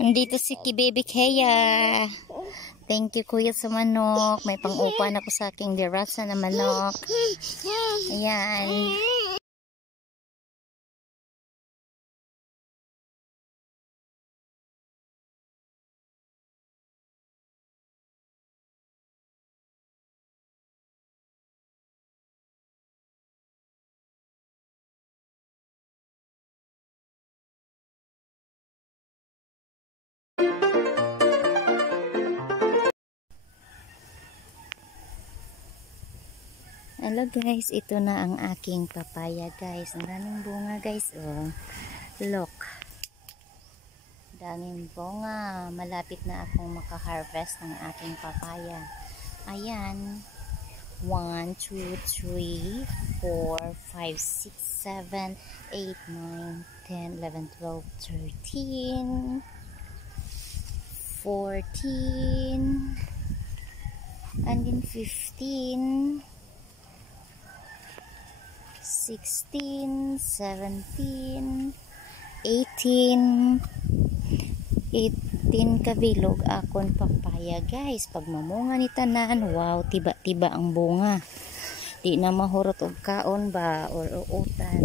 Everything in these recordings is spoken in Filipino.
Andito si Baby Kea. Thank you kuya sa manok. May pang-upan ako sa aking dirasa na manok. Ayan. Hello guys, ito na ang aking papaya guys. Ang daming bunga guys. Oh, look. Daming bunga. Malapit na akong maka-harvest ng aking papaya. Ayan. 1, 2, 3, 4, 5, 6, 7, 8, 9, 10, 11, 12, 13, 14, and then 15, 16, 17, 18 kabilog akon papaya guys. Pag mamunga ni tanan, wow, tiba-tiba ang bunga. Di na mahurot og kaon ba or uutan.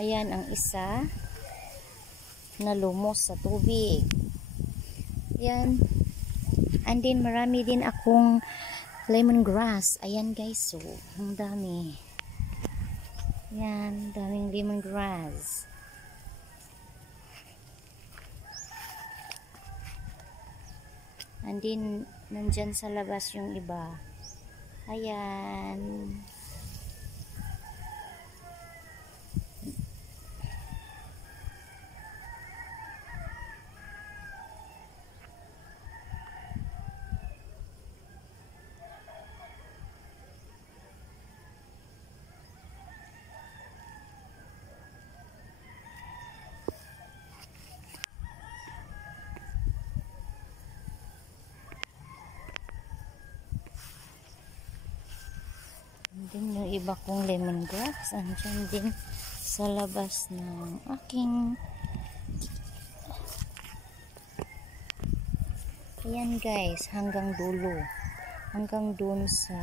Ayan ang isa na lumos sa tubig. Ayan. And then marami din akong lemongrass. Ayan guys, so ang dami. Yan, daming lemongrass. And then, nandyan sa labas yung iba. Ayan. Din yung iba kong lemongrass andyan din sa labas ng aking. Ayan guys, hanggang dulo, hanggang dun sa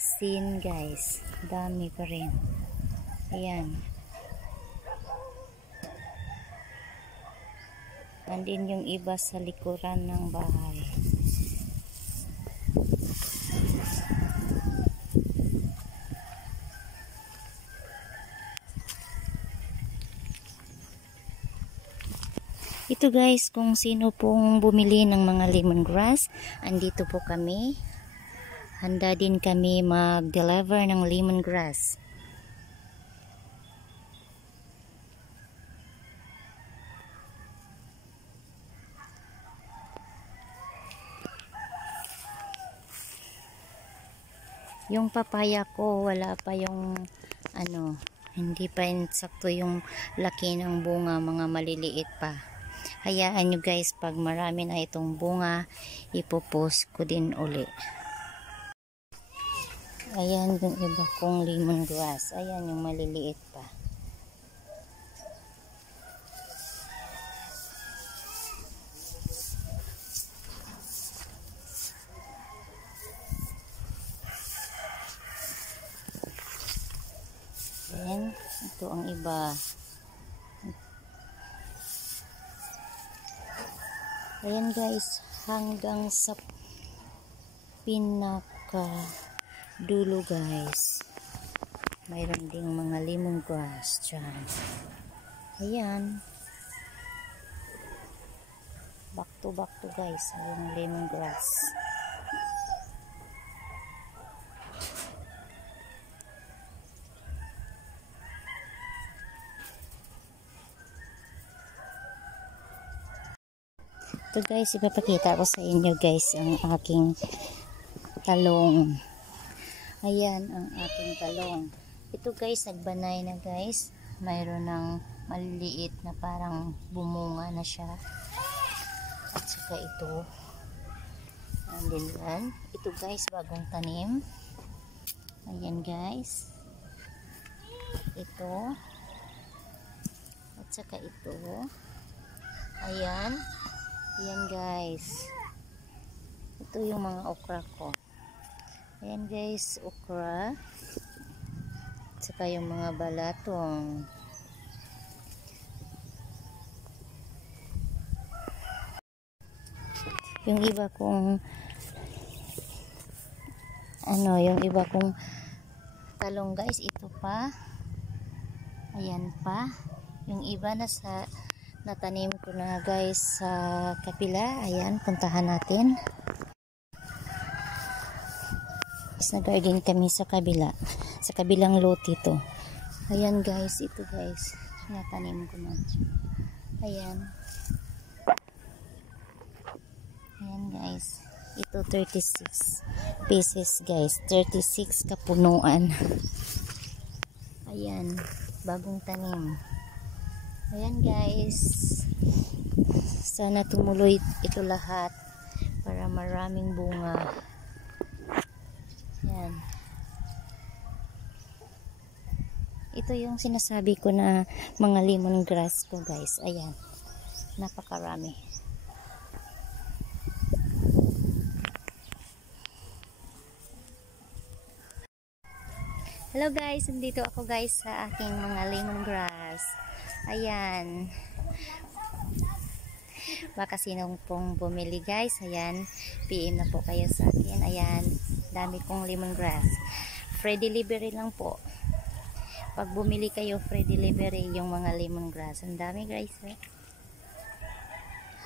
scene guys, dami pa rin. Ayan, andin yung iba sa likuran ng bahay. Ito guys, kung sino pong bumili ng mga lemongrass, andito po kami. Handa din kami mag-deliver ng lemongrass. Yung papaya ko, wala pa yung hindi pa sakto yung laki ng bunga, mga maliliit pa. Hayaan nyo guys, pag marami na itong bunga, ipopost ko din uli. Ayan yung iba kong lemongrass. Ayan yung maliliit pa. Ayan, ito ang iba. Ayan guys, hanggang sa pinaka dulo guys, mayroon ding mga lemongrass dyan. Ayan, back to guys yung lemongrass. Ito guys, ipapakita ko sa inyo guys ang aking talong. Ayan ang aking talong. Ito guys, nagbanay na guys. Mayroon ng maliliit na parang bumunga na siya. At saka ito. And then yan. Ito guys, bagong tanim. Ayan guys. Ito. At saka ito. Ayan. Ayan guys. Ito yung mga okra ko. Ayan guys, okra. Saka yung mga balatong. Yung iba kong yung iba kong talong guys, ito pa. Ayan pa. Yung iba natanim ko na guys sa kapila. Ayan, puntahan natin. Nag-garden kami sa kabila. Sa kabilang lote to. Ayan guys, ito guys. Natanim ko na. Ayan. Ayan guys. Ito 36 pieces guys. 36 kapunuan. Ayan. Bagong tanim. Ayan guys. Sana tumuloy ito lahat para maraming bunga. Ayan. Ito yung sinasabi ko na mga lemongrass ko guys. Ayan. Napakarami. Hello guys, nandito ako guys sa aking mga lemongrass. Ayan. Baka sinong pong bumili guys. Ayan. PM na po kayo sa akin. Ayan. Dami kong lemongrass. Free delivery lang po. Pag bumili kayo, free delivery yung mga lemongrass. Ang dami guys.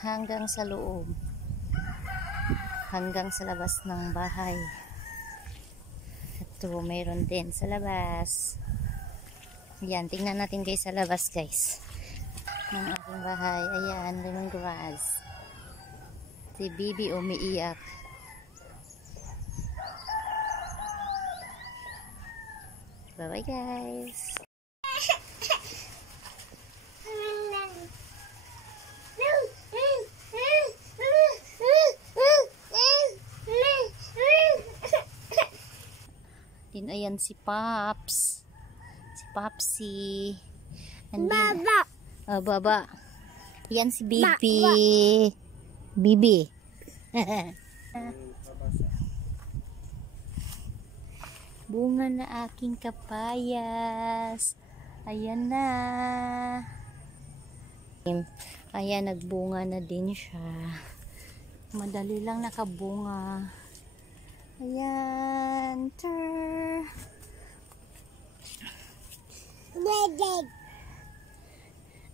Hanggang sa loob. Hanggang sa labas ng bahay. Ito, mayroon din sa labas. Ayan, tingnan natin guys sa labas guys. Ng aking bahay. Ayan, lemongrass. Si Bibi umiiyak. Bye bye guys. Din ayan si Pops. Si Popsy. Baba. Baba. Ayan si Bibi. Bibi. Bunga na aking kapayas. Ayan na. Ayan, nagbunga na din siya. Madali lang nakabunga. Ayan.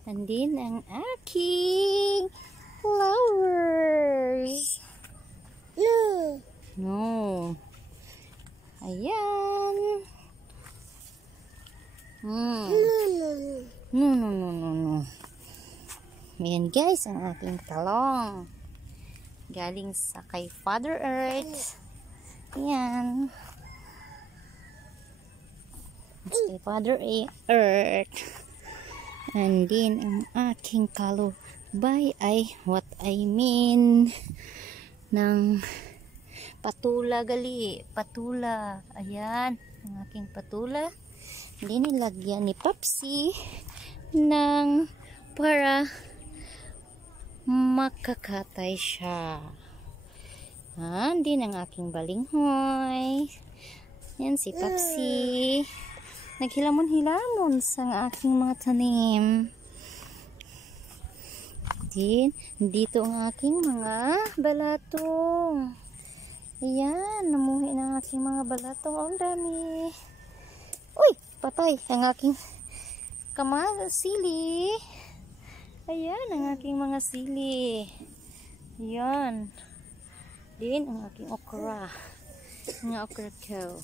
Andin ang aking flowers. No. Ayan. No. Ayan guys, ang aking talong. Galing sa kay Father Earth. Ayan. Kay Father Earth. And then, ang aking kalubay ay what I mean ng patula gali. Patula. Ayan. Ang aking patula. Hindi nilagyan ni Popsy ng para makakatay siya. Hindi ng aking balinghoy. Yan si Popsy. Naghilamon-hilamon sa aking mga tanim. Dito ang aking mga balatong. Ayan, namuhi ng aking mga balatong. Ang dami. Uy, patay ang aking sili. Ayan, ang aking mga sili. Ayan. Din ang aking okra. Ang okra ko.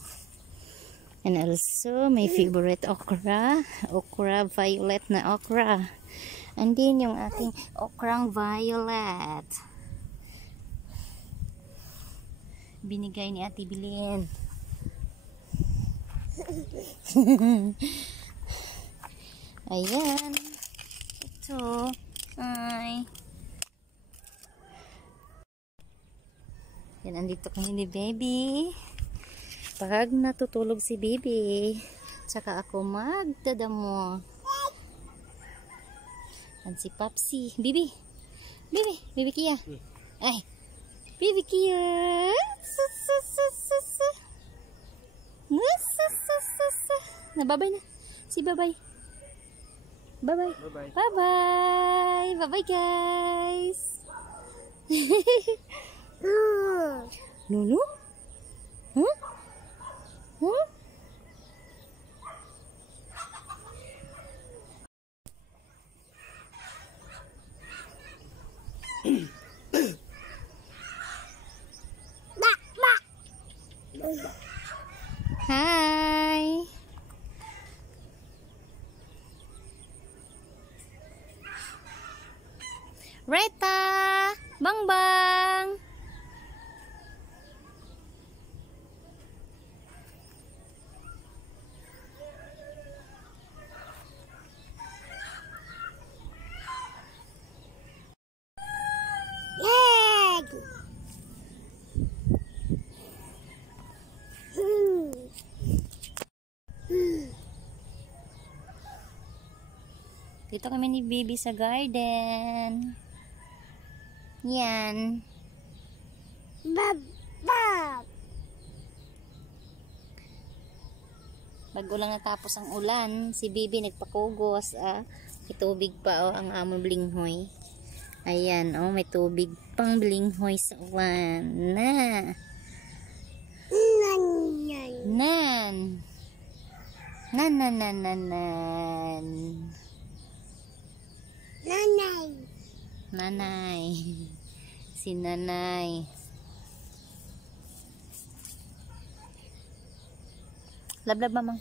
And also, my favorite okra. Okra, violet na okra. And din yung aking okrang violet. Binigay ni Ate Bilin. Ayan. Ito. Ay. Yan, andito kami ni Baby. Pag natutulog si Baby, tsaka ako magdadamo. Yan si Popsy. Bibi, Bibi, Bibi Kia. Ay, Bibi Kia. Nababay na. Si Babay. Bye-bye. Bye-bye. Bye-bye. Bye-bye, guys. Lulu? Huh? Huh? Hi. Reta, Bang Bang. Dito kami ni Bibi sa garden. Yan. Bago lang natapos ang ulan, si Bibi nagpakugos. May tubig pa ang among blinghoy. Ayan, may tubig pang blinghoy sa ulan. Nan. Nanay. Si Nanay. Lablab mamang.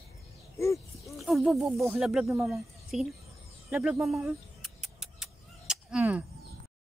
Bubo. Lablab na mamang. Sige na. Lablab mamang.